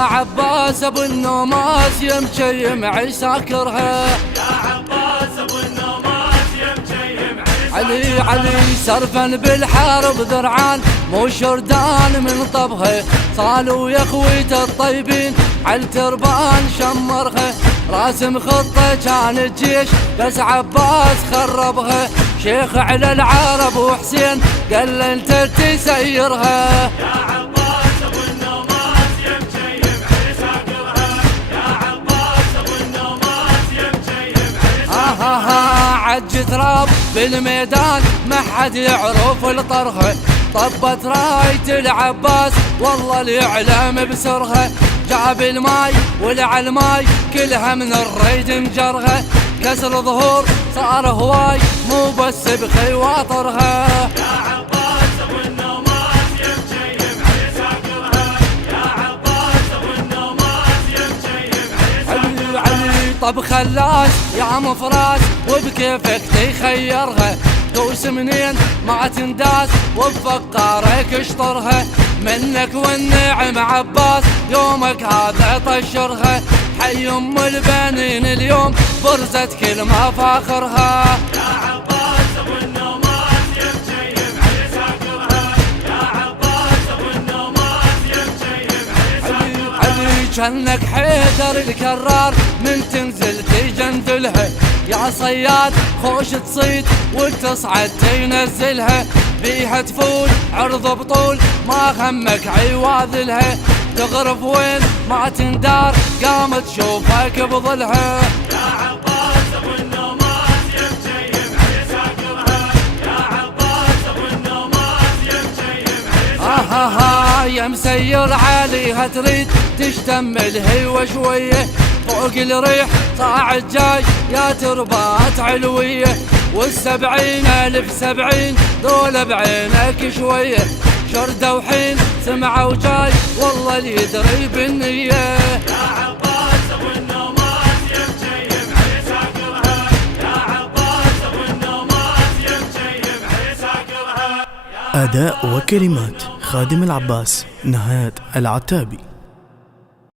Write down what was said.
عباس ابو النوماس يمشي معي ساكرها، يا عباس ابو النوماس يمشي معي علي علي سرفا بالحرب ذرعان مو شردان من طبها، صالوا يا خويته الطيبين عالتربان شمرها، راسم خطة كانت جيش بس عباس خربها، شيخ على العرب وحسين قال له انت تسيرها. يا عباس ابو النوماس يمشي معي ساكرها، يا عباس ابو النوماس يمشي معي ساكرها. عج تراب بالميدان ما حد يعرف الطرها، طبت راية العباس والله اليعلم بسرها، جاب الماي والعلماي كلها من الريد مجرها، كسر ظهور صار هواي مو بس بخواطرها. يا عباس ابو النوماس يمشي معي ساكرها، يا عباس ابو النوماس يمشي معي ساكرها. علي طب خلاش يا مفراس وبكيفك تخيرها، دوس منين ما تنداس وبفقارك اشطرها، منك والنعم عباس يومك هذا طشرها، حي ام البنين اليوم برزت كل مفاخرها. يا عباس ابو النوماس يمشي معي ساكرها، يا عباس ابو النوماس يمشي معي ساكرها. علي جنك حيدر الكرار من تنزل تجندلها، يا صياد خوش تصيد وتصعد تنزلها، بيها تفول عرض بطول ما همك عواذلها، تغرف وين ما تندار قامت تشوفك بظلها. يا عباس ابو النوماس يمشي معي ساكرها، يا عباس ابو النوماس يمشي معي ساكرها. يا مسير عليها تريد تشتمل هي وشويه، فوق الريح صاعد جاي يا تربات علويه، والسبعين الف سبعين دول بعينك شويه، شردة وحين سمعوا جاي والله اللي يدري بالنيه. يا عباس ابو النوماس يمشي معي ساكرها، يا عباس ابو النوماس يمشي معي ساكرها. أداء وكلمات خادم العباس نهاد العتابي.